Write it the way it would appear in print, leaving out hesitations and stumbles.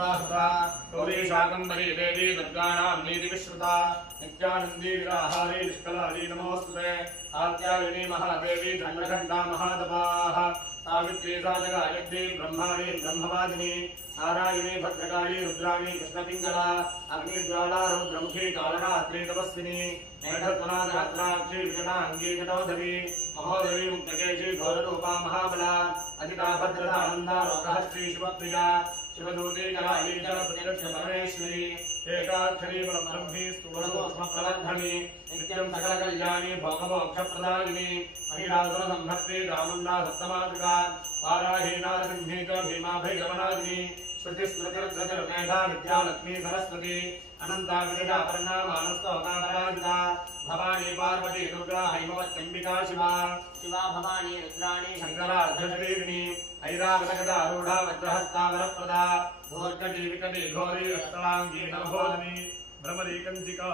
महाप्राहृता गौरी शाकम्भरी देवी दुर्गाणां नीति विश्रुता नित्यानन्दी विराहारी निष्कलारी नमोस्तुते आत्यायिनी महादेवी दण्डघण्टा महादपाः सावित्री साजगायत्री ब्रह्माणी ब्रह्मवादिनी नारायणी भद्रकाली रुद्राणी कृष्णपिङ्गला अग्निज्वाला रौद्रमुखी कालरात्रि तपस्विनी मेघत्वनादराक्षी विजनाङ्गी जटोधरी महोदरी मुक्तकेशी घोररूपा महाबला अजिता भद्रता आनन्दा लोकहस्त्री शुभप्रिया शिवदूती कराली च प्रतिरक्ष परमेश्वरी एकाक्षरी परब्रह्मी स्तुवसोऽस्मप्रवर्धनी नित्यं सकलकल्याणी भोगमोक्षप्रदायिनी महिषासुरसंहर्त्री चामुण्डा सप्तमातृका वाराही नारसिंही च भीमाभैरवनादिनी श्रुतिस्मृतिर्धृतिर्मेधा विद्यालक्ष्मी सरस्वती अनन्ता विदशापर्णा मानस्तोकामराजिता भवानी पार्वती दुर्गा हैमवत्यम्बिका शिवा शिवा भवानी रुद्राणी शङ्करार्धशरीरिणी ऐरावतगदारूढा वज्रहस्तावरप्रदा भोर्गटी विकटी घोरी रक्तलाङ्गी नवभोजनी भ्रमरी कञ्चिका